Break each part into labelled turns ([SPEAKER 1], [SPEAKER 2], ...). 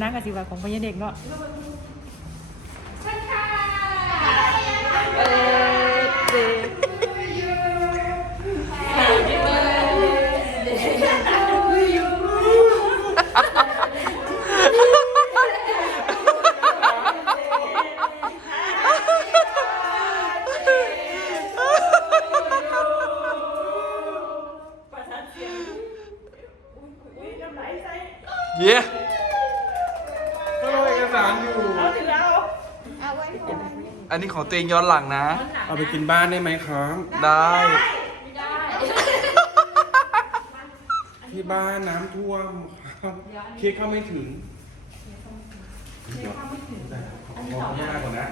[SPEAKER 1] นั่งกับสิว่าของพญาเด็กเนาะ
[SPEAKER 2] เย้
[SPEAKER 3] ก็ รอเอกสารอยู่
[SPEAKER 2] อันนี้ของตัวเองย้อนหลังนะ
[SPEAKER 3] เอาไปกินบ้านได้ไหมครับ
[SPEAKER 2] ได้
[SPEAKER 3] ที่บ้านน้ำท่วมครับเค้กเข้าไม่ถึงขอขออนุญาตก่อนนะ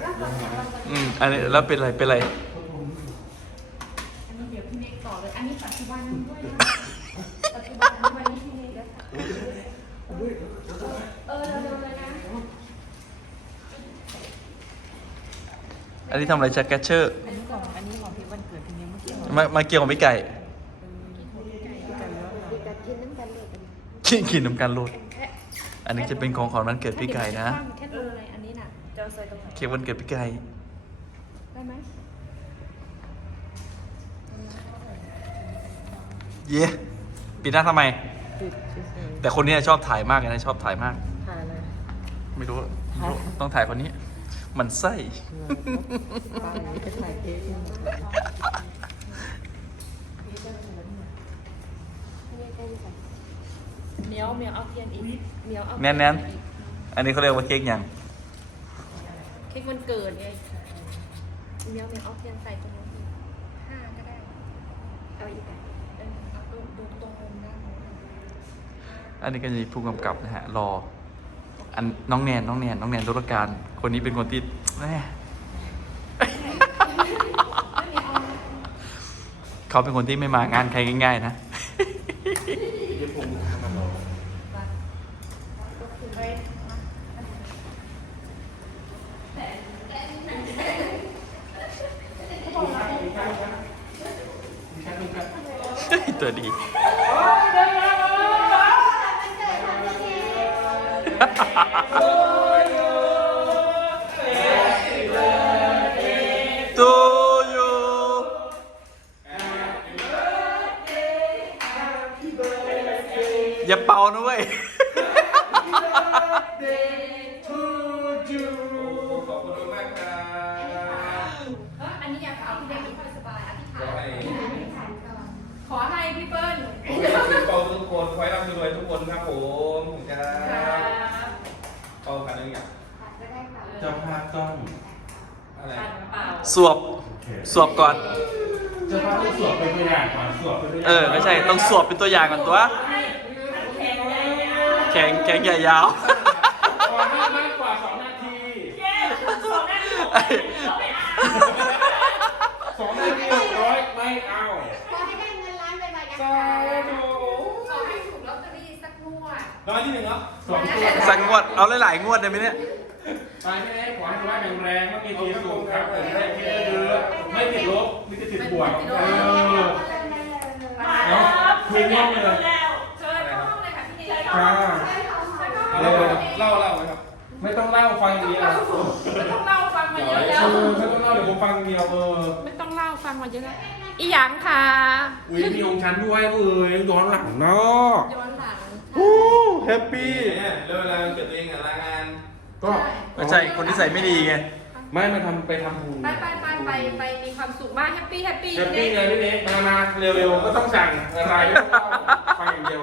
[SPEAKER 2] อืม อันนี้แล้วเป็นไร เป็นไร
[SPEAKER 4] อันนี้เดี๋ยวพี่เมฆต่อเลย อันนี้ปัจจุบันด้วยนะปัจจุบันวันนี้พี่เมฆนะคะเออเร็วๆเลยนะ
[SPEAKER 2] อันนี้ทำอะไรแจ็คแกชเชอร์
[SPEAKER 1] อันนี้ของอันนี้ของพี่วันเกิดพี่เนี้ยเมื่อกี้ของ
[SPEAKER 2] มามาเกี่ยวกับพี่ไก่กินกินน้ำกันโลดอันนี้จะเป็นของขวัญวันเกิดพี่ไก่นะ
[SPEAKER 4] แค่ตรงไหนอันนี้น่ะ
[SPEAKER 1] เจ้าใส่ตรงไหน
[SPEAKER 2] เค้กวันเกิดพี่ไก่
[SPEAKER 4] ได้ไหม
[SPEAKER 2] เย้ปีหน้าทำไม
[SPEAKER 1] ติดเฉย
[SPEAKER 2] แต่คนนี้ชอบถ่ายมากเลยนะชอบถ่ายมาก
[SPEAKER 1] ๆถ่ายเลย
[SPEAKER 2] ไม่รู้ไม่รู้ต้องถ่ายคนนี้ มันไส้
[SPEAKER 1] ป้าไปถ่ายเค้กนี่หมดเลย
[SPEAKER 4] เหมียวเหมียวเอาเทียนอีกเหมียวเอา
[SPEAKER 2] แน่นแน่นๆอันนี้เขาเรียกว่าเค้กหยัง
[SPEAKER 4] เค้กวันเกิดไงเหมียวเหมียวเอาเทียนใส่ตรงนี้อีกห้าก็ได้ เอาอีกอะเออเอาตรงดูตรงมุมด้านโน้น
[SPEAKER 2] อันนี้ก็จะมีผู้กำกับนะฮะ รอ อันน้องแนนน้องแนนน้องแนนธุรการ คนนี้เป็นคนที่แม่เขาเป็นคนที่ไม่มางานใครง่ายๆนะ
[SPEAKER 3] เดี๋ยวผมทำมารอ
[SPEAKER 2] ตัวดี อย่าเป่านะเว้ย
[SPEAKER 3] ทูจูขอบคุณมากครับ
[SPEAKER 4] เอออันนี้อยากเอาพี่เด็กไม่ค่อยสบายอธิษ
[SPEAKER 3] ขอ
[SPEAKER 4] ฐาน
[SPEAKER 3] ให้
[SPEAKER 4] ขอให้พี่เปิ้ล
[SPEAKER 3] ขอให้คุณเปาทุกคนขอให้ร่ำรวยทุกคนครับผมผมจะเปาคันนึงอะเจ้าภาพต้องอะไร
[SPEAKER 2] สวบสวบก่อน
[SPEAKER 3] เจ้าภาพต้องสวบเป็นตัวอย่างก่อนสวบเป็นตัวอย่าง
[SPEAKER 2] เออ ไม่ใช่ ต้องสวบเป็นตัวอย่างก่อนตัว แข็งแข็งใหญ่ยาว
[SPEAKER 3] ขอให้มากกว่าสองนาทีสองนาทีหนึ่งร้อยไม่เอา
[SPEAKER 4] ขอให้ได้เงินล้านไปไปน
[SPEAKER 3] สา
[SPEAKER 4] คะ
[SPEAKER 3] ธุ
[SPEAKER 4] ขอให้ถูกลอตเตอรี่สักงวด
[SPEAKER 3] ร้อยที่หนึ่งเหรอสองตัว
[SPEAKER 2] สักงวด เอาหลายๆงวดได้ไหมเนี่ย
[SPEAKER 3] ไปไม่ได้ขอให้สุขภาพแข็งแรงไม่มีทีสูงครับผมได้คิดเยอะไม่ติดลบมีแต่ติดบวกเออ เนาะคุยง่ายเลย
[SPEAKER 4] เชิญเข้าห้อง เลยค่ะพี่เด็ก
[SPEAKER 3] ค่ะ
[SPEAKER 4] เชิญเข้าห้อง
[SPEAKER 3] เล่าเล่าไหมครับไม่ต้องเล่าฟังอย่างเดียว
[SPEAKER 4] ไม่ต้องเล่าฟังมาเยอะ
[SPEAKER 3] เอ
[SPEAKER 4] แล้ว
[SPEAKER 3] อไม่ต้องเล่าเดี๋ยวผมฟังอย่างเดียวเออ
[SPEAKER 4] ไม่ต้องเล่าฟังมาเยอะแล้วอีหยังค่ะ
[SPEAKER 3] อุ้ยมีองค์ชั้นด้วยเอ้ยย้อนหลังเนาะ
[SPEAKER 4] ย้อนหลัง
[SPEAKER 3] โอ้แฮปปี้
[SPEAKER 5] เนี่ยแล้วเวลาเกิดตัวเองอะลางาน
[SPEAKER 3] ก็
[SPEAKER 2] ไม่ใช่คนที่ใส่ไม่ดีไง
[SPEAKER 3] ไม่มาทำไปทำบุญ
[SPEAKER 4] ไปไปไปไปไปมีความสุขมากแฮปปี้แฮปปี้
[SPEAKER 3] แฮปปี้เลยพี่เน็กมามาเร็วๆก็ต้องสั่งอะไรไม่ต้องเล่าฟังอย่างเดียว